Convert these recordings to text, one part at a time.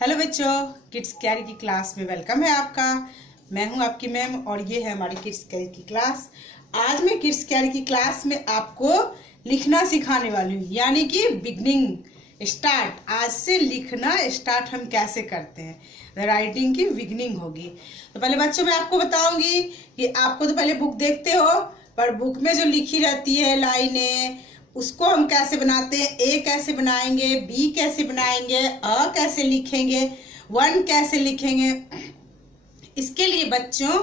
Hello बच्चों, kids carry की class में वेलकम है आपका। मैं हूं आपकी मैम और ये है हमारी किड्स कैरी की क्लास। आज मैं किड्स कैरी की क्लास में आपको लिखना सिखाने वाली हूँ, यानी कि बिगनिंग स्टार्ट। आज से लिखना स्टार्ट हम कैसे करते हैं, राइटिंग की बिगनिंग होगी। तो पहले बच्चों मैं आपको बताऊंगी कि आपको तो पहले बुक देखते हो, पर बुक में जो लिखी रहती है लाइनें, उसको हम कैसे बनाते हैं। ए कैसे बनाएंगे, बी कैसे बनाएंगे, अ कैसे लिखेंगे, वन कैसे लिखेंगे। इसके लिए बच्चों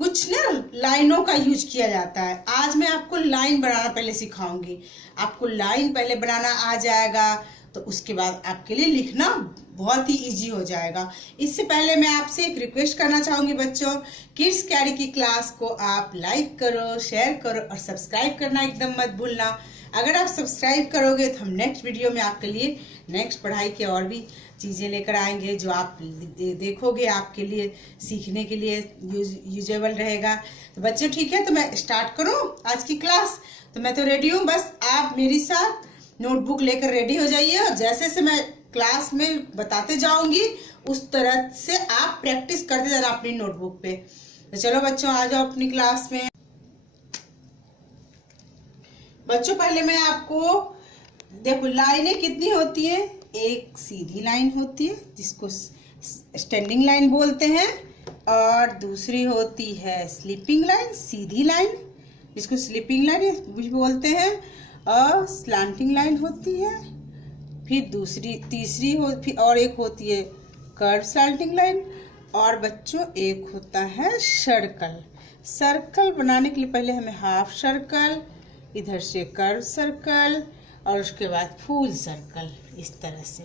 कुछ ना लाइनों का यूज किया जाता है। आज मैं आपको लाइन बनाना पहले सिखाऊंगी। आपको लाइन पहले बनाना आ जाएगा तो उसके बाद आपके लिए लिखना बहुत ही इजी हो जाएगा। इससे पहले मैं आपसे एक रिक्वेस्ट करना चाहूंगी बच्चों, किड्स कैरी की क्लास को आप लाइक करो, शेयर करो और सब्सक्राइब करना एकदम मत भूलना। अगर आप सब्सक्राइब करोगे तो हम नेक्स्ट वीडियो में आपके लिए नेक्स्ट पढ़ाई के और भी चीज़ें लेकर आएंगे, जो आप देखोगे आपके लिए सीखने के लिए यूजेबल रहेगा। तो बच्चों ठीक है, तो मैं स्टार्ट करूं आज की क्लास। तो मैं तो रेडी हूं, बस आप मेरे साथ नोटबुक लेकर रेडी हो जाइए और जैसे से मैं क्लास में बताते जाऊंगी उस तरह से आप प्रैक्टिस करते जाना अपनी नोटबुक पे। तो चलो बच्चों आ जाओ अपनी क्लास में। बच्चों पहले मैं आपको देखो लाइनें कितनी होती है। एक सीधी लाइन होती है जिसको स्टैंडिंग लाइन बोलते हैं, और दूसरी होती है स्लीपिंग लाइन, सीधी लाइन जिसको स्लीपिंग लाइन भी बोलते हैं, और स्लांटिंग लाइन होती है। फिर तीसरी फिर और एक होती है कर्व स्लांटिंग लाइन, और बच्चों एक होता है सर्कल। सर्कल बनाने के लिए पहले हमें हाफ सर्कल, इधर से कर्व सर्कल और उसके बाद फुल सर्कल। इस तरह से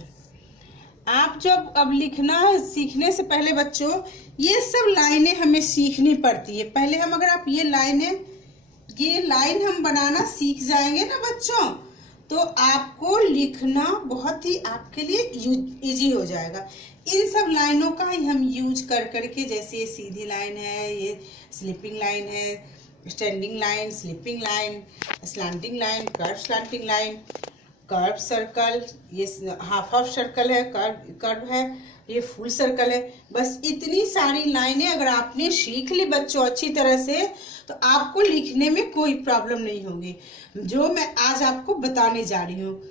आप जब अब लिखना सीखने से पहले बच्चों ये सब लाइनें हमें सीखनी पड़ती है। पहले हम अगर आप ये लाइन हम बनाना सीख जाएंगे ना बच्चों, तो आपको लिखना बहुत ही आपके लिए इजी हो जाएगा। इन सब लाइनों का ही हम यूज कर करके, जैसे ये सीधी लाइन है, ये स्लीपिंग लाइन है, standing line, sleeping line, slanting line, curve slanting line, curve circle, ये हाफ सर्कल है, कर्व है, ये फुल सर्कल है। बस इतनी सारी लाइनें अगर आपने सीख ली बच्चों अच्छी तरह से, तो आपको लिखने में कोई प्रॉब्लम नहीं होगी। जो मैं आज आपको बताने जा रही हूँ,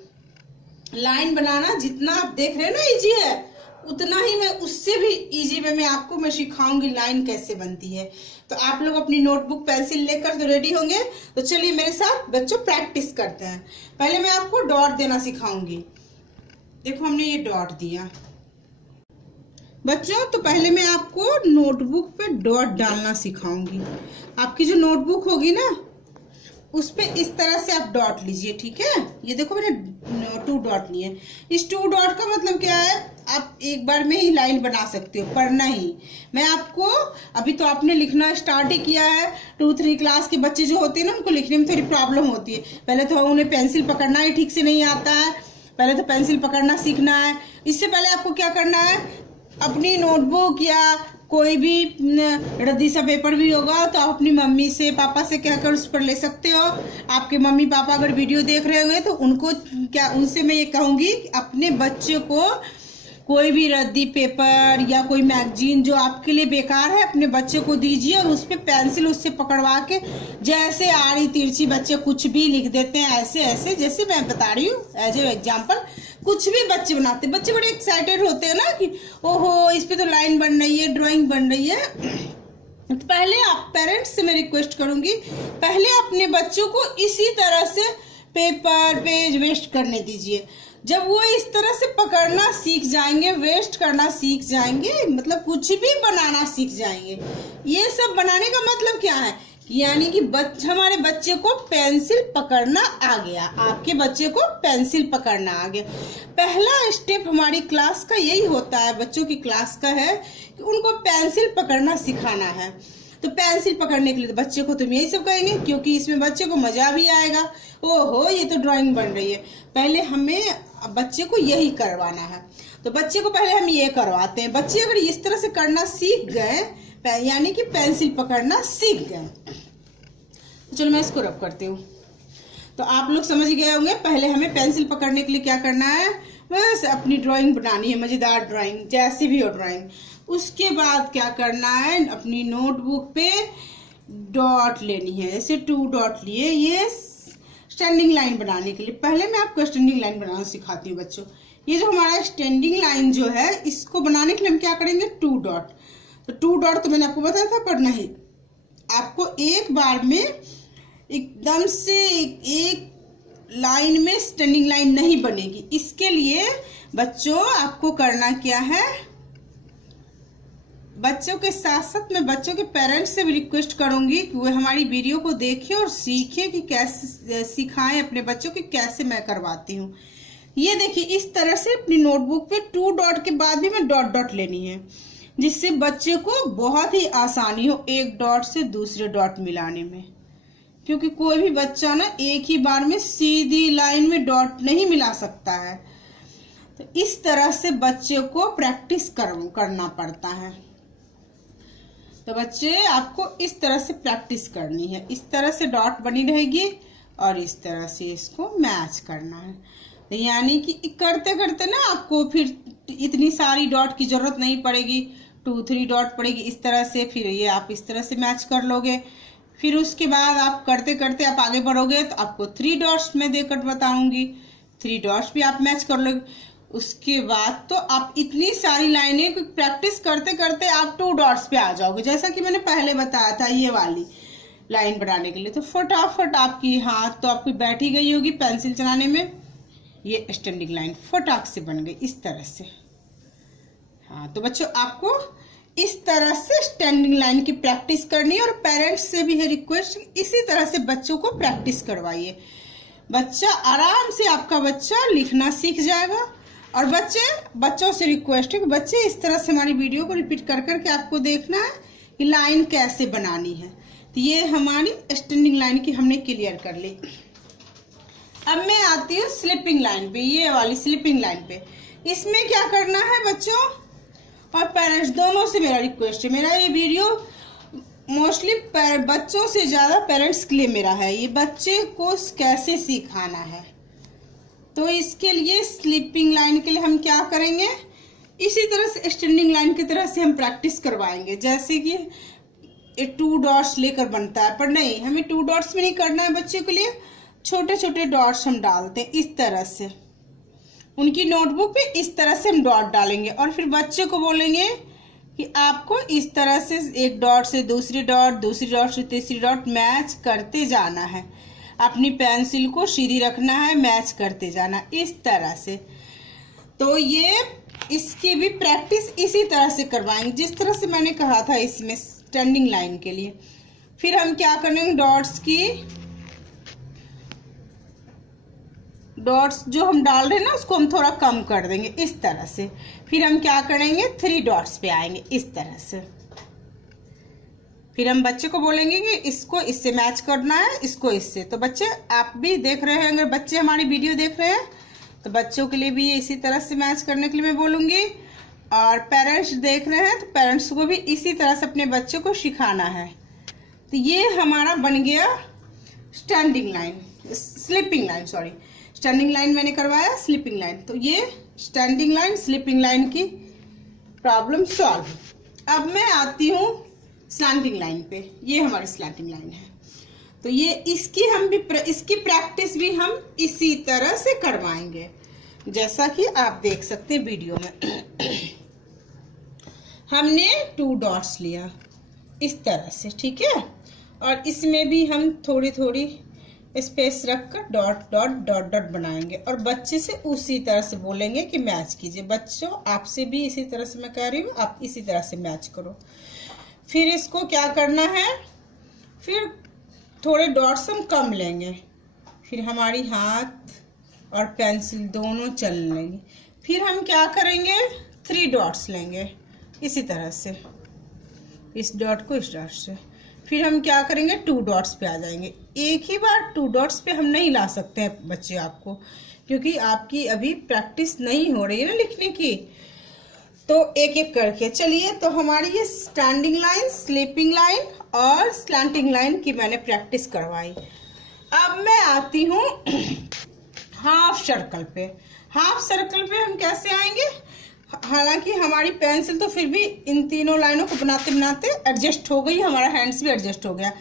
लाइन बनाना जितना आप देख रहे हैं ना इजी है, उतना ही मैं उससे भी इजी वे में आपको सिखाऊंगी लाइन कैसे बनती है। तो आप लोग अपनी नोटबुक पेंसिल लेकर तो रेडी होंगे। तो चलिए मेरे साथ बच्चों प्रैक्टिस करते हैं। पहले मैं आपको डॉट देना सिखाऊंगी। देखो हमने ये डॉट दिया बच्चों। तो पहले मैं आपको नोटबुक पे डॉट डालना सिखाऊंगी। आपकी जो नोटबुक होगी ना उस पे इस तरह से आप डॉट लीजिए, ठीक है। ये देखो मैंने 2 डॉट लिए। इस 2 डॉट का मतलब क्या है, आप एक बार में ही लाइन बना सकते हो, पर नहीं, मैं आपको अभी तो आपने लिखना स्टार्ट ही किया है। 2-3 क्लास के बच्चे जो होते हैं ना, उनको लिखने में थोड़ी प्रॉब्लम होती है। पहले तो उन्हें पेंसिल पकड़ना ही ठीक से नहीं आता है, पहले तो पेंसिल पकड़ना सीखना है। इससे पहले आपको क्या करना है, अपनी नोटबुक या कोई भी रद्दी सा पेपर भी होगा तो आप अपनी मम्मी से पापा से कहकर उस पर ले सकते हो। आपके मम्मी पापा अगर वीडियो देख रहे होंगे तो उनसे मैं ये कहूँगी कि अपने बच्चे को कोई भी रद्दी पेपर या कोई मैगजीन जो आपके लिए बेकार है अपने बच्चे को दीजिए, और उस पर पेंसिल उससे पकड़वा के जैसे आड़ी तिरछी बच्चे कुछ भी लिख देते हैं, ऐसे ऐसे जैसे मैं बता रही हूँ एज ए एग्जाम्पल, कुछ भी बच्चे बनाते हैं। बच्चे बड़े एक्साइटेड होते हैं ना कि ओहो इस पे तो लाइन बन रही है, ड्राइंग बन रही है। तो पहले आप पेरेंट्स से मैं रिक्वेस्ट करूंगी, पहले अपने बच्चों को इसी तरह से पेपर पेज वेस्ट करने दीजिए। जब वो इस तरह से पकड़ना सीख जाएंगे, वेस्ट करना सीख जाएंगे, मतलब कुछ भी बनाना सीख जाएंगे। ये सब बनाने का मतलब क्या है, यानी कि हमारे बच्चे को पेंसिल पकड़ना आ गया, आपके बच्चे को पेंसिल पकड़ना आ गया। पहला स्टेप हमारी क्लास का यही होता है, बच्चों की क्लास का है कि उनको पेंसिल पकड़ना सिखाना है। तो पेंसिल पकड़ने के लिए तो बच्चे को तुम यही सब कहेंगे, क्योंकि इसमें बच्चे को मजा भी आएगा। ओहो ये तो ड्राइंग बन रही है। पहले हमें बच्चे को यही करवाना है, तो बच्चे को पहले हम ये करवाते हैं। बच्चे अगर इस तरह से करना सीख गए, यानी कि पेंसिल पकड़ना सीख गए, तो चलो मैं इसको रब करती हूँ। तो आप लोग समझ गए होंगे पहले हमें पेंसिल पकड़ने के लिए क्या करना है, बस अपनी ड्राइंग बनानी है, मजेदार ड्राइंग, जैसी भी हो ड्राइंग। उसके बाद क्या करना है, अपनी नोटबुक पे डॉट लेनी है, जैसे 2 डॉट लिए, ये स्टैंडिंग लाइन बनाने के लिए। पहले मैं आपको स्टैंडिंग लाइन बनाना सिखाती हूँ बच्चों। ये जो हमारा स्टैंडिंग लाइन जो है, इसको बनाने के लिए हम क्या करेंगे, 2 डॉट। तो 2 डॉट तो मैंने आपको बताया था, पर नहीं, आपको एक बार में एकदम से एक लाइन में स्टैंडिंग लाइन नहीं बनेगी। इसके लिए बच्चों आपको करना क्या है, बच्चों के साथ साथ मैं बच्चों के पेरेंट्स से भी रिक्वेस्ट करूंगी कि वो हमारी वीडियो को देखें और सीखें कि कैसे सिखाएं अपने बच्चों की, कैसे मैं करवाती हूँ। ये देखिए, इस तरह से अपनी नोटबुक पे 2 डॉट के बाद भी मैं डॉट डॉट लेनी है, जिससे बच्चे को बहुत ही आसानी हो एक डॉट से दूसरे डॉट मिलाने में। क्योंकि कोई भी बच्चा ना एक ही बार में सीधी लाइन में डॉट नहीं मिला सकता है। तो इस तरह से बच्चे को प्रैक्टिस करना पड़ता है। तो बच्चे आपको इस तरह से प्रैक्टिस करनी है, इस तरह से डॉट बनी रहेगी और इस तरह से इसको मैच करना है। तो यानी कि करते करते ना आपको फिर इतनी सारी डॉट की जरूरत नहीं पड़ेगी, 2-3 डॉट पड़ेगी इस तरह से, फिर ये आप इस तरह से मैच कर लोगे। फिर उसके बाद आप करते करते आप आगे बढ़ोगे तो आपको 3 डॉट्स मैं देकर बताऊंगी, 3 डॉट्स भी आप मैच कर लोगे। उसके बाद तो आप इतनी सारी लाइनें प्रैक्टिस करते करते आप 2 डॉट्स पे आ जाओगे, जैसा कि मैंने पहले बताया था ये वाली लाइन बनाने के लिए। तो फटाफट आपकी हाथ तो आपकी बैठ ही गई होगी पेंसिल चलाने में, ये स्टैंडिंग लाइन फटाक से बन गई इस तरह से। हाँ, तो बच्चों आपको इस तरह से स्टैंडिंग लाइन की प्रैक्टिस करनी है और पेरेंट्स से भी है रिक्वेस्ट, इसी तरह से बच्चों को प्रैक्टिस करवाइए। बच्चा आराम से, आपका बच्चा लिखना सीख जाएगा। और बच्चों से रिक्वेस्ट है कि बच्चे इस तरह से हमारी वीडियो को रिपीट कर करके आपको देखना है कि लाइन कैसे बनानी है। तो ये हमारी स्टैंडिंग लाइन की हमने क्लियर कर ली। अब मैं आती हूँ स्लिपिंग लाइन पे, ये वाली स्लिपिंग लाइन पे। इसमें क्या करना है बच्चों और पेरेंट्स दोनों से मेरा रिक्वेस्ट है, मेरा ये वीडियो मोस्टली बच्चों से ज़्यादा पेरेंट्स के लिए मेरा है, ये बच्चे को कैसे सिखाना है। तो इसके लिए स्लिपिंग लाइन के लिए हम क्या करेंगे, इसी तरह से स्टैंडिंग लाइन की तरह से हम प्रैक्टिस करवाएंगे। जैसे कि 2 डॉट्स लेकर बनता है, पर नहीं, हमें 2 डॉट्स में नहीं करना है। बच्चे के लिए छोटे छोटे डॉट्स हम डालते हैं इस तरह से, उनकी नोटबुक पे इस तरह से हम डॉट डालेंगे और फिर बच्चे को बोलेंगे कि आपको इस तरह से एक डॉट से दूसरी डॉट, दूसरी डॉट से तीसरी डॉट मैच करते जाना है। अपनी पेंसिल को सीधी रखना है, मैच करते जाना इस तरह से। तो ये इसकी भी प्रैक्टिस इसी तरह से करवाएंगे जिस तरह से मैंने कहा था इसमें स्टैंडिंग लाइन के लिए। फिर हम क्या करेंगे, डॉट्स जो हम डाल रहे हैं ना उसको हम थोड़ा कम कर देंगे इस तरह से। फिर हम क्या करेंगे, 3 डॉट्स पे आएंगे इस तरह से। फिर हम बच्चे को बोलेंगे कि इसको इससे मैच करना है, इसको इससे। तो बच्चे आप भी देख रहे हैं, अगर बच्चे हमारी वीडियो देख रहे हैं तो बच्चों के लिए भी इसी तरह से मैच करने के लिए मैं बोलूँगी। और पेरेंट्स देख रहे हैं तो पेरेंट्स को भी इसी तरह से अपने बच्चों को सिखाना है। तो ये हमारा बन गया standing line, slipping line, sorry, standing line मैंने करवाया, स्लिपिंग लाइन। तो ये स्टैंडिंग लाइन स्लिपिंग लाइन की प्रॉब्लम सॉल्व। अब मैं आती हूँ स्लैंटिंग लाइन पे, ये हमारी स्लैंटिंग लाइन है। तो ये इसकी प्रैक्टिस भी हम इसी तरह से करवाएंगे जैसा कि आप देख सकते हैं वीडियो में। हमने 2 डॉट्स लिया इस तरह से, ठीक है, और इसमें भी हम थोड़ी थोड़ी स्पेस रखकर डॉट डॉट डॉट डॉट बनाएंगे और बच्चे से उसी तरह से बोलेंगे कि मैच कीजिए। बच्चों आपसे भी इसी तरह से मैं कह रही हूँ, आप इसी तरह से मैच करो। फिर इसको क्या करना है, फिर थोड़े डॉट्स हम कम लेंगे, फिर हमारी हाथ और पेंसिल दोनों चलने लगेंगी। फिर हम क्या करेंगे, 3 डॉट्स लेंगे इसी तरह से, इस डॉट को इस डॉट से। फिर हम क्या करेंगे, 2 डॉट्स पे आ जाएंगे। एक ही बार 2 डॉट्स पे हम नहीं ला सकते हैं बच्चे आपको, क्योंकि आपकी अभी प्रैक्टिस नहीं हो रही है ना लिखने की। तो एक एक करके चलिए। तो हमारी ये स्टैंडिंग लाइन, स्लीपिंग लाइन और स्लैंटिंग लाइन की मैंने प्रैक्टिस करवाई। अब मैं आती हूँ हाफ सर्कल पे। हाफ सर्कल पे हम कैसे आएंगे, हालांकि हमारी पेंसिल तो फिर भी इन तीनों लाइनों को बनाते बनाते एडजस्ट हो गई, हमारा हैंड्स भी एडजस्ट हो गया,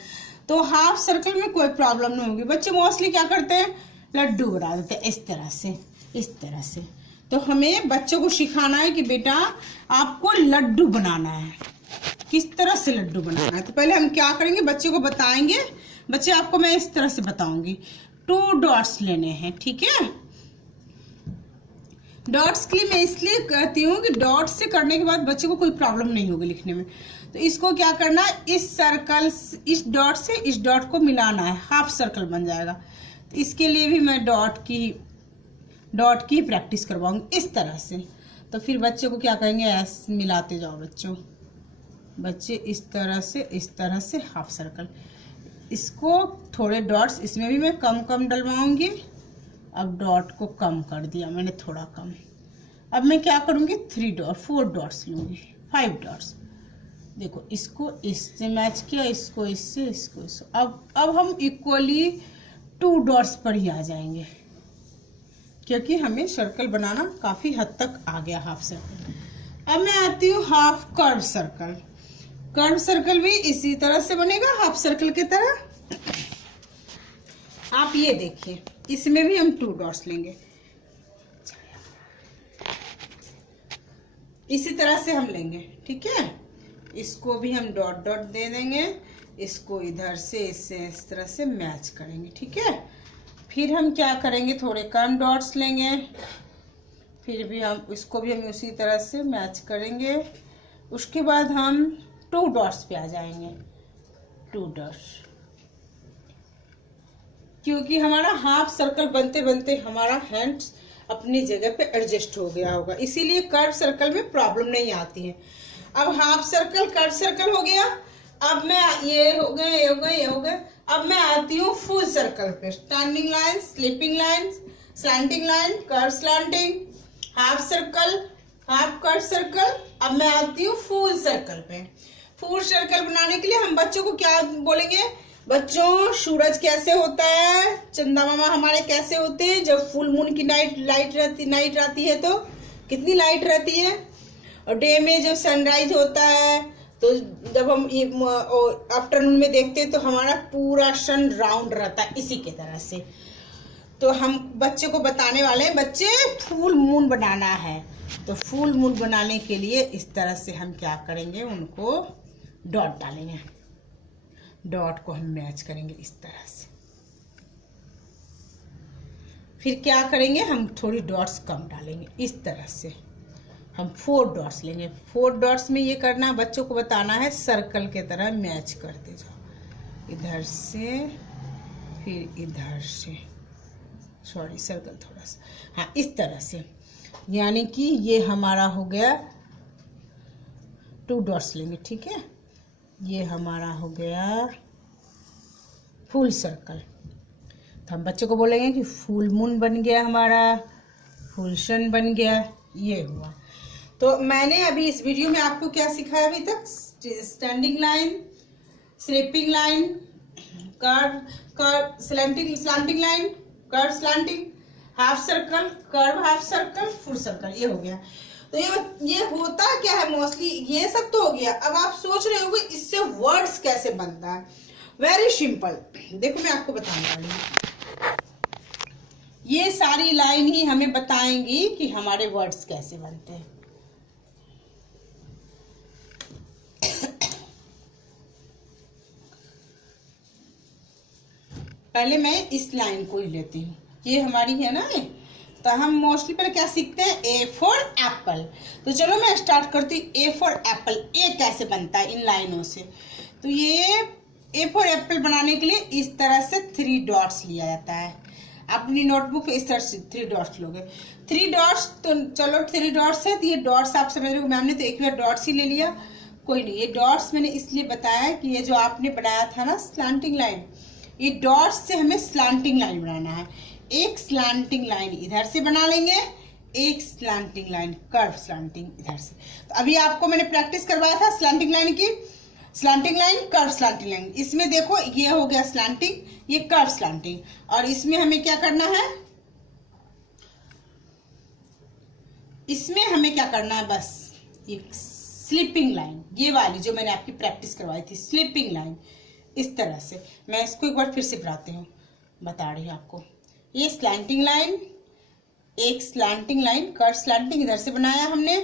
तो हाफ सर्कल में कोई प्रॉब्लम नहीं होगी। बच्चे मोस्टली क्या करते हैं, लड्डू बना देते हैं इस तरह से, इस तरह से। तो हमें बच्चों को सिखाना है कि बेटा आपको लड्डू बनाना है, किस तरह से लड्डू बनाना है। तो पहले हम क्या करेंगे, बच्चे को बताएंगे। बच्चे आपको मैं इस तरह से बताऊंगी, 2 डॉट्स लेने हैं, ठीक है। डॉट्स के लिए मैं इसलिए कहती हूँ कि डॉट्स से करने के बाद बच्चे को कोई प्रॉब्लम नहीं होगी लिखने में। तो इसको क्या करना है, इस सर्कल, इस डॉट से इस डॉट को मिलाना है, हाफ सर्कल बन जाएगा। तो इसके लिए भी मैं डॉट की प्रैक्टिस करवाऊंगी इस तरह से। तो फिर बच्चे को क्या कहेंगे, ऐसे मिलाते जाओ बच्चे इस तरह से हाफ सर्कल। इसको थोड़े डॉट्स इसमें भी मैं कम डलवाऊंगी। अब डॉट को कम कर दिया मैंने, थोड़ा कम। अब मैं क्या करूंगी, 4 डॉट्स लूंगी, 5 डॉट्स। देखो इसको इससे मैच किया, इसको इससे, इसको इससे। अब हम इक्वली 2 डॉट्स पर ही आ जाएंगे, क्योंकि हमें सर्कल बनाना काफी हद तक आ गया, हाफ सर्कल। अब मैं आती हूँ half curve circle. Curve circle भी इसी तरह से बनेगा, हाफ सर्कल की तरह। आप ये देखिए, इसमें भी हम 2 डॉट्स लेंगे, इसी तरह से हम लेंगे, ठीक है। इसको भी हम डॉट डॉट दे देंगे, इसको इधर से इससे इस तरह से मैच करेंगे, ठीक है। फिर हम क्या करेंगे, थोड़े कम डॉट्स लेंगे, फिर भी हम इसको भी हम उसी तरह से मैच करेंगे। उसके बाद हम 2 डॉट्स पे आ जाएंगे, 2 डॉट्स, क्योंकि हमारा हाफ सर्कल बनते बनते हमारा हैंड्स अपनी जगह पे एडजस्ट हो गया होगा, इसीलिए कर्व सर्कल में प्रॉब्लम नहीं आती है। अब हाफ सर्कल, कर्व सर्कल हो गया। अब मैं ये हो गए। अब मैं आती हूँ फुल सर्कल पे, standing line, sleeping line, slanting line, curve slanting, half circle, half curve circle. अब मैं आती हूँ फुल सर्कल पे। फुल सर्कल बनाने के लिए हम बच्चों को क्या बोलेंगे, बच्चों सूरज कैसे होता है, चंदा मामा हमारे कैसे होते हैं, जब फुल मून की नाइट रहती है तो कितनी लाइट रहती है, और डे में जब सनराइज होता है तो जब हम आफ्टरनून में देखते हैं तो हमारा पूरा सन राउंड रहता है, इसी के तरह से। तो हम बच्चे को बताने वाले हैं, बच्चे फुल मून बनाना है, तो फुल मून बनाने के लिए इस तरह से हम क्या करेंगे, उनको डॉट डालेंगे, डॉट को हम मैच करेंगे इस तरह से। फिर क्या करेंगे, हम थोड़ी डॉट्स कम डालेंगे, इस तरह से हम 4 डॉट्स लेंगे। 4 डॉट्स में ये करना, बच्चों को बताना है सर्कल के तरह मैच करते जाओ, इधर से फिर इधर से, सॉरी सर्कल थोड़ा सा, हाँ इस तरह से। यानी कि ये हमारा हो गया, 2 डॉट्स लेंगे, ठीक है। ये हमारा हो गया फुल सर्कल। तो हम बच्चों को बोलेंगे कि फुल मून बन गया हमारा, फुल सन बन गया, ये हुआ। तो मैंने अभी इस वीडियो में आपको क्या सिखाया अभी तक, standing line, sleeping line, curve slanting line, curve slanting, half circle, curve half circle, full circle, ये हो गया। तो ये होता क्या है मोस्टली, ये सब तो हो गया। अब आप सोच रहे होंगे इससे वर्ड्स कैसे बनता है। वेरी सिंपल, देखो मैं आपको बताने वाली हूँ। ये सारी लाइन ही हमें बताएंगी कि हमारे वर्ड्स कैसे बनते हैं। पहले मैं इस लाइन को ही लेती हूँ, ये हमारी है ना। तो हम मोस्टली पहले क्या सीखते हैं, ए फॉर एप्पल। तो चलो मैं स्टार्ट करती हूँ, ए फॉर एप्पल। ए कैसे बनता है इन लाइनों से। तो ये ए फॉर एप्पल बनाने के लिए इस तरह से 3 डॉट्स लिया जाता है। अपनी नोटबुक इस तरह से 3 डॉट्स लोगे, 3 डॉट्स। तो चलो 3 डॉट्स है, तो ये डॉट्स आप समझ रहे हो, मैम ने तो एक बार डॉट्स ही ले लिया, कोई नहीं। ये डॉट्स मैंने इसलिए बताया कि ये जो आपने बनाया था ना स्लैंटिंग लाइन, ये डॉट्स से हमें स्लैंटिंग लाइन बनाना है। एक स्लैंटिंग लाइन इधर से बना लेंगे, एक स्लैंटिंग लाइन कर्व स्लैंटिंग इधर से। तो अभी आपको मैंने प्रैक्टिस करवाया था स्लैंटिंग लाइन की, slanting line, curve slanting line. इसमें देखो ये हो गया स्लैंटिंग, ये कर्व स्लैंटिंग, और इसमें हमें क्या करना है, इसमें हमें क्या करना है, बस एक स्लिपिंग लाइन, ये वाली जो मैंने आपकी प्रैक्टिस करवाई थी, स्लिपिंग लाइन, इस तरह से। मैं इसको एक बार फिर से बता रही हूँ आपको। ये स्लैंटिंग लाइन, एक स्लैंटिंग लाइन, कर्व स्लैंटिंग इधर से बनाया हमने,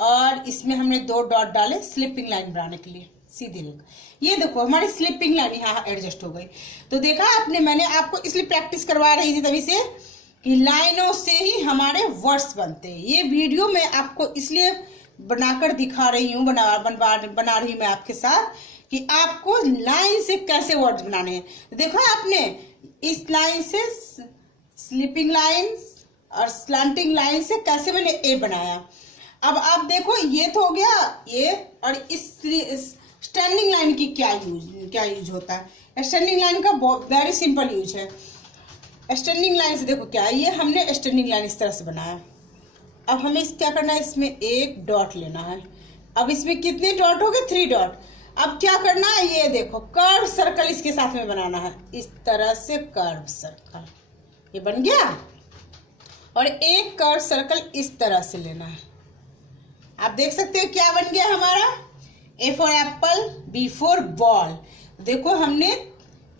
और इसमें हमने 2 डॉट डाले स्लिपिंग लाइन बनाने के लिए, सीधी रेखा। ये देखो हमारी स्लिपिंग लाइन यहाँ एडजस्ट हो गई। तो देखा आपने, मैंने आपको इसलिए प्रैक्टिस करवा रही थी तभी से कि लाइनों से ही हमारे वर्ड्स बनते हैं। ये वीडियो मैं आपको इसलिए बनाकर दिखा रही हूँ, बना रही हूँ मैं आपके साथ, कि आपको लाइन से कैसे वर्ड्स बनाने हैं। देखो आपने इस लाइन से स्लिपिंग लाइन और स्लैंटिंग लाइन से कैसे मैंने ए बनाया। अब आप देखो, ये तो हो गया ए, और इस स्टैंडिंग लाइन की क्या यूज होता है। स्टैंडिंग लाइन का वेरी सिंपल यूज है। स्टैंडिंग लाइन से देखो क्या है, ये हमने स्टैंडिंग लाइन इस तरह से बनाया। अब हमें क्या करना है, इसमें एक डॉट लेना है। अब इसमें कितने डॉट हो गए, 3 डॉट। अब क्या करना है, ये देखो कर्व सर्कल इसके साथ में बनाना है, इस तरह से कर्व सर्कल, ये बन गया। और एक कर्व सर्कल इस तरह से लेना है। आप देख सकते हो क्या बन गया हमारा, A for apple, B for ball. देखो हमने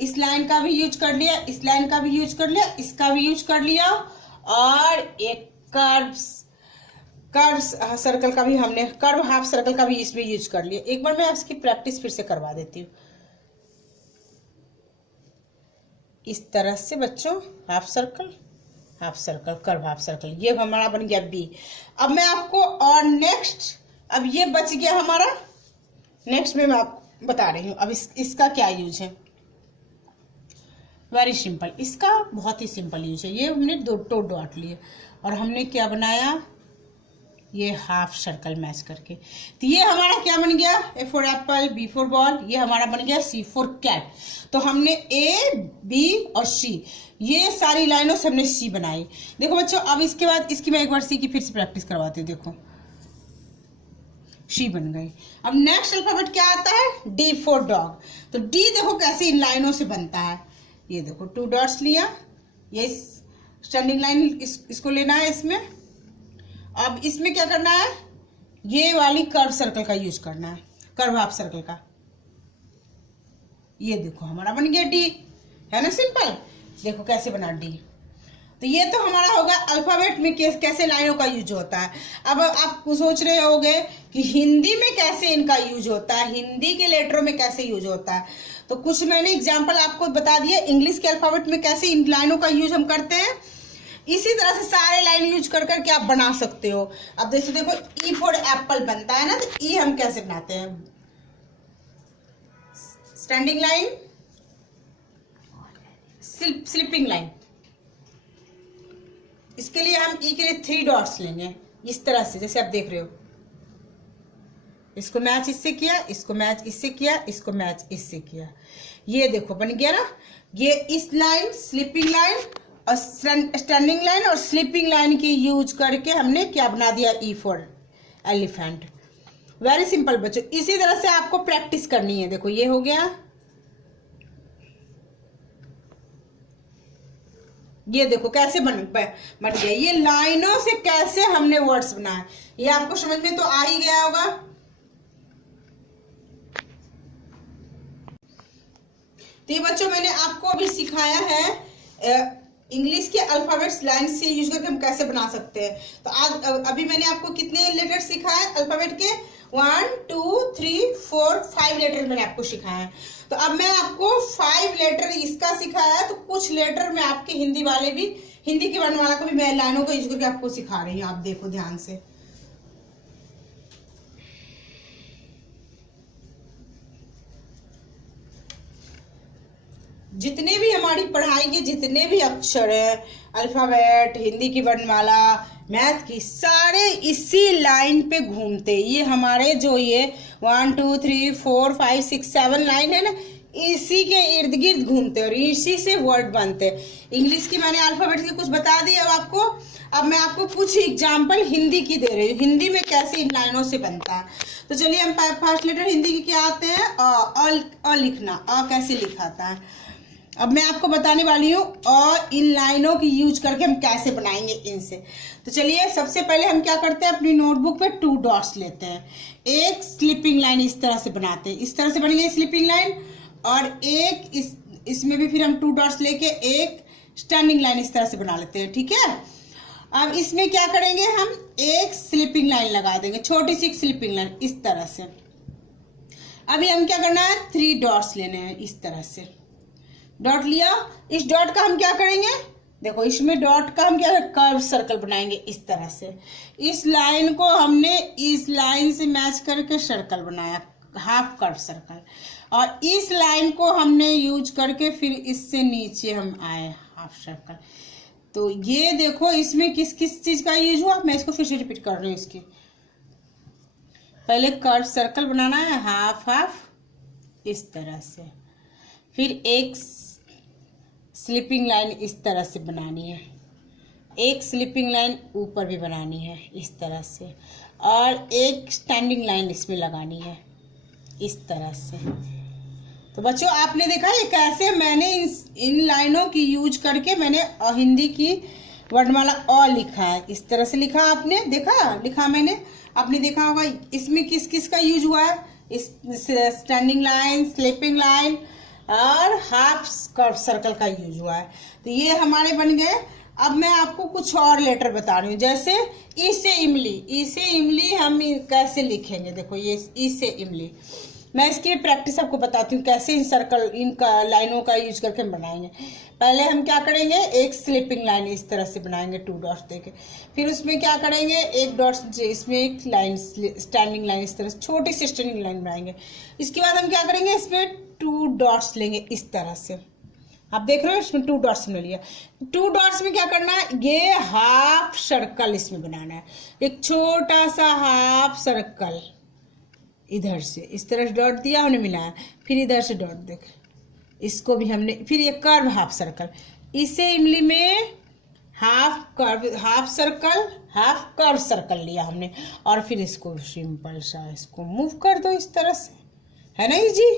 इस लाइन का भी यूज कर लिया, इस लाइन का भी यूज कर लिया, इसका भी यूज कर लिया, और एक कर्व सर्कल का भी हमने, कर्व हाफ सर्कल का भी इसमें यूज कर लिया। एक बार मैं इसकी प्रैक्टिस फिर से करवा देती हूँ। इस तरह से बच्चों, half circle, curve half circle, ये हमारा बन गया बी। अब मैं आपको और नेक्स्ट, अब ये बच गया हमारा, नेक्स्ट में मैं आपको बता रही हूँ। अब इसका क्या यूज है, वेरी सिंपल, इसका बहुत ही सिंपल यूज है। ये हमने 2 डॉट लिए और हमने क्या बनाया, ये हाफ सर्कल मैच करके। तो ये हमारा क्या बन गया, A for apple, B for ball, ये हमारा बन गया सी फॉर कैट। तो हमने ए, बी और सी, ये सारी लाइनों से हमने सी बनाई। देखो बच्चों, अब इसके बाद इसकी मैं एक बार सी की फिर से प्रैक्टिस करवाती हूँ। देखो सी बन गई। अब नेक्स्ट अल्फाबेट क्या आता है, डी फॉर डॉग। तो डी देखो कैसे इन लाइनों से बनता है। ये देखो 2 डॉट्स लिया, ये स्टैंडिंग लाइन इसको लेना है इसमें। अब इसमें क्या करना है, ये वाली कर्व सर्कल का यूज करना है, कर्व हाफ सर्कल का। ये देखो हमारा बन गया डी, है ना सिंपल। देखो कैसे बना डी। तो ये तो हमारा होगा अल्फाबेट में कैसे लाइनों का यूज होता है। अब आप सोच रहे होंगे कि हिंदी में कैसे इनका यूज होता है, हिंदी के लेटरों में कैसे यूज होता है। तो कुछ मैंने एग्जाम्पल आपको बता दिया, इंग्लिश के अल्फाबेट में कैसे इन लाइनों का यूज हम करते हैं। इसी तरह से सारे लाइन यूज कर करके आप बना सकते हो। अब जैसे देखो ई फॉर एप्पल बनता है ना, तो ई हम कैसे बनाते हैं, स्टैंडिंग लाइन, स्लिपिंग लाइन। इसके लिए हम ई के लिए 3 डॉट्स लेंगे, इस तरह से जैसे आप देख रहे हो। इसको मैच इससे किया, इसको मैच इससे किया, इसको मैच इससे किया। ये देखो बन गया ना। ये इस लाइन, स्लिपिंग लाइन और स्टैंडिंग लाइन और स्लिपिंग लाइन की यूज करके हमने क्या बना दिया, E for elephant. Very simple बच्चों, इसी तरह से आपको प्रैक्टिस करनी है। देखो ये हो गया, ये देखो कैसे बन गया। ये लाइनों से कैसे हमने वर्ड्स बनाए, ये आपको समझ में तो आ ही गया होगा। तो ये बच्चों मैंने आपको अभी सिखाया है इंग्लिश के अल्फाबेट्स लाइन से यूज करके हम कैसे बना सकते हैं। तो आज अभी मैंने आपको कितने लेटर सिखाए अल्फाबेट के, 1 2 3 4 5 लेटर मैंने आपको सिखाया है। तो अब मैं आपको 5 लेटर इसका सिखाया है, तो कुछ लेटर मैं आपके हिंदी वाले भी, हिंदी के वर्णमाला वाला को भी मैं लाइनों का यूज करके आपको सिखा रही हूँ। आप देखो ध्यान से। जितने भी हमारी पढ़ाई के जितने भी अक्षर हैं, अल्फाबेट, हिंदी की वर्णमाला, मैथ की, सारे इसी लाइन पे घूमते। ये हमारे जो ये 1 2 3 4 5 6 7 लाइन है ना, इसी के इर्द गिर्द घूमते और इसी से वर्ड बनते। इंग्लिश की मैंने अल्फाबेट की कुछ बता दी। अब मैं आपको कुछ एग्जाम्पल हिंदी की दे रही हूँ, हिंदी में कैसे इन लाइनों से बनता है। तो चलिए हम फर्स्ट लेटर हिंदी के क्या आते हैं, अ लिखना। अ कैसे लिखाता है, अब मैं आपको बताने वाली हूँ और इन लाइनों की यूज करके हम कैसे बनाएंगे इनसे। तो चलिए सबसे पहले हम क्या करते हैं, अपनी नोटबुक पे 2 डॉट्स लेते हैं, एक स्लिपिंग लाइन इस तरह से बनाते हैं, इस तरह से बनेंगे स्लिपिंग लाइन, और एक इसमें भी फिर हम 2 डॉट्स लेके एक स्टैंडिंग लाइन इस तरह से बना लेते हैं। ठीक है, अब इसमें क्या करेंगे, हम एक स्लिपिंग लाइन लगा देंगे, छोटी सी स्लिपिंग लाइन इस तरह से। अभी हम क्या करना है, 3 डॉट्स लेने हैं, इस तरह से डॉट लिया। इस डॉट का हम क्या करेंगे, देखो इसमें डॉट का हम क्या कर्व सर्कल बनाएंगे इस तरह से। इस लाइन को हमने इस लाइन से मैच करके सर्कल बनाया, हाफ कर्व सर्कल, और इस लाइन को हमने यूज करके फिर इससे नीचे हम आए हाफ सर्कल। तो ये देखो इसमें किस किस चीज का यूज हुआ, मैं इसको फिर से रिपीट कर रही हूँ। इसकी पहले कर्व सर्कल बनाना है हाफ हाफ इस तरह से, फिर एक स्लिपिंग लाइन इस तरह से बनानी है, एक स्लिपिंग लाइन ऊपर भी बनानी है इस तरह से, और एक स्टैंडिंग लाइन इसमें लगानी है इस तरह से। तो बच्चों आपने देखा है कैसे मैंने इन लाइनों की यूज करके मैंने हिंदी की वर्णमाला अ लिखा है, इस तरह से लिखा। आपने देखा, लिखा मैंने, आपने देखा होगा इसमें किस किस का यूज हुआ है, इस स्टैंडिंग लाइन, स्लिपिंग लाइन और हाफ कर्व सर्कल का यूज हुआ है। तो ये हमारे बन गए। अब मैं आपको कुछ और लेटर बता रही हूँ, जैसे ई से इमली, ई से इमली हम कैसे लिखेंगे, देखो ये ई से इमली। मैं इसकी प्रैक्टिस आपको बताती हूँ कैसे इन सर्कल, इन लाइनों का यूज करके हम बनाएंगे। पहले हम क्या करेंगे, एक स्लिपिंग लाइन इस तरह से बनाएंगे 2 डॉट्स देके, फिर उसमें क्या करेंगे, एक डॉट्स इसमें एक लाइन स्टैंडिंग लाइन इस तरह से छोटी सी स्टैंडिंग लाइन बनाएंगे। इसके बाद हम क्या करेंगे, इसमें 2 डॉट्स लेंगे इस तरह से। आप देख रहे हो इसमें 2 डॉट्स में लिया। 2 डॉट्स में क्या करना है, ये हाफ सर्कल इसमें बनाना है, एक छोटा सा हाफ सर्कल इधर से इस तरह से डॉट दिया हमने, मिलाया, फिर इधर से डॉट देख, इसको भी हमने, फिर ये कर्व हाफ सर्कल, इसे इमली में half curve, half circle, half curve circle लिया हमने, और फिर इसको सिंपल सा इसको मूव कर दो इस तरह से, है ना इजी।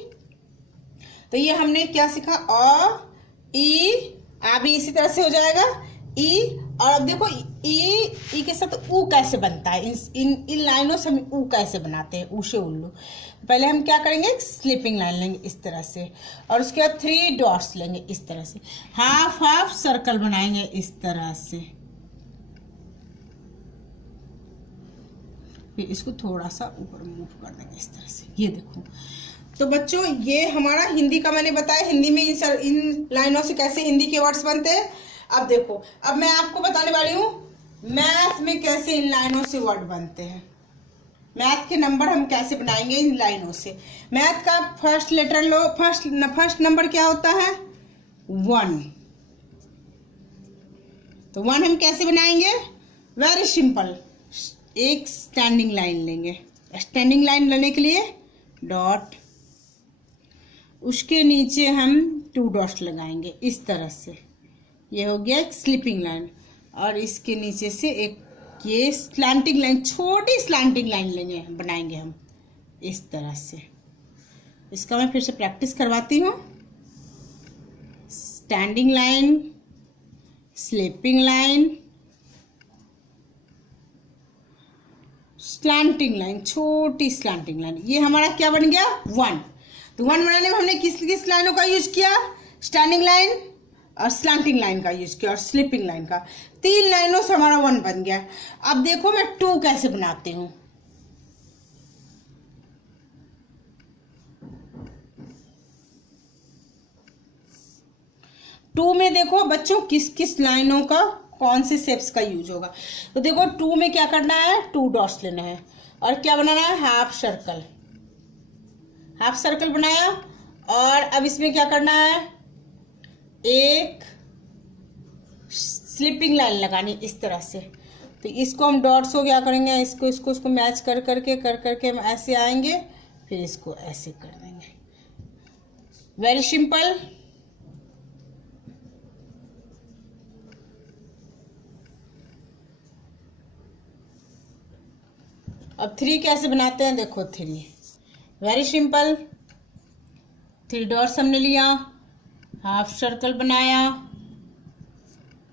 तो ये हमने क्या सीखा, अ ई, अभी इसी तरह से हो जाएगा ई, और अब देखो ई के साथ ऊ कैसे बनता है, इन लाइनों से हम ऊ कैसे बनाते हैं, ऊ से उल्लू। पहले हम क्या करेंगे, स्लिपिंग लाइन लेंगे इस तरह से, और उसके बाद 3 डॉट्स लेंगे इस तरह से, हाफ हाफ सर्कल बनाएंगे इस तरह से, फिर इसको थोड़ा सा ऊपर मूव कर देंगे इस तरह से, ये देखो। तो बच्चों ये हमारा हिंदी का मैंने बताया, हिंदी में इन लाइनों से कैसे हिंदी के वर्ड्स बनते हैं। अब देखो, अब मैं आपको बताने वाली हूँ मैथ में कैसे इन लाइनों से वर्ड बनते हैं, मैथ के नंबर हम कैसे बनाएंगे इन लाइनों से। मैथ का फर्स्ट लेटर लो, फर्स्ट नंबर क्या होता है, 1। तो 1 हम कैसे बनाएंगे, वेरी सिंपल, एक स्टैंडिंग लाइन लेंगे, स्टैंडिंग लाइन लेने के लिए डॉट, उसके नीचे हम 2 डॉट्स लगाएंगे इस तरह से, ये हो गया एक स्लिपिंग लाइन, और इसके नीचे से एक ये स्लैंटिंग लाइन, छोटी स्लैंटिंग लाइन लेंगे, बनाएंगे हम इस तरह से। इसका मैं फिर से प्रैक्टिस करवाती हूँ, standing line, slipping line, slanting line, छोटी स्लैंटिंग लाइन, ये हमारा क्या बन गया, 1। तो 1 बनाने में हमने किस किस लाइनों का यूज किया, स्टैंडिंग लाइन और स्लैंटिंग लाइन का यूज किया और स्लिपिंग लाइन का, 3 लाइनों से हमारा 1 बन गया। अब देखो मैं 2 कैसे बनाती हूँ। टू में देखो बच्चों किस किस लाइनों का कौन से शेप्स का यूज होगा। तो देखो 2 में क्या करना है, 2 डॉट्स लेना है और क्या बनाना है, हाफ सर्कल, हाफ सर्कल बनाया, और अब इसमें क्या करना है, एक स्लिपिंग लाइन लगानी इस तरह से। तो इसको हम डॉट्स को क्या करेंगे, इसको मैच कर करके हम ऐसे आएंगे, फिर इसको ऐसे कर देंगे, वेरी सिंपल। अब 3 कैसे बनाते हैं, देखो 3 वेरी सिंपल, 3 डॉट्स हमने लिया, हाफ सर्कल बनाया,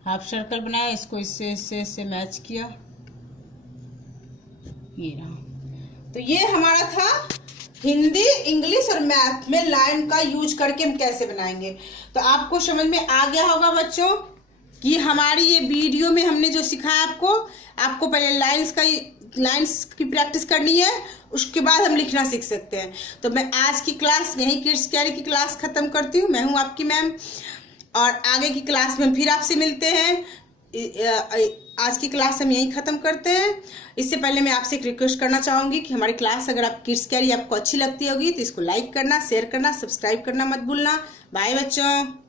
हाफ सर्कल बनाया, इसको इससे मैच किया, ये रहा। तो ये हमारा था हिंदी, इंग्लिश और मैथ में लाइन का यूज करके हम कैसे बनाएंगे। तो आपको समझ में आ गया होगा बच्चों कि हमारी ये वीडियो में हमने जो सिखाया आपको पहले लाइंस की प्रैक्टिस करनी है, उसके बाद हम लिखना सीख सकते हैं। तो मैं आज की क्लास यहीं किड्स कैरी की क्लास खत्म करती हूँ। मैं हूँ आपकी मैम, और आगे की क्लास में फिर आपसे मिलते हैं। आज की क्लास हम यहीं ख़त्म करते हैं। इससे पहले मैं आपसे एक रिक्वेस्ट करना चाहूँगी कि हमारी क्लास अगर आप किड्स कैरी आपको अच्छी लगती होगी तो इसको लाइक करना, शेयर करना, सब्सक्राइब करना मत भूलना। बाय बच्चों।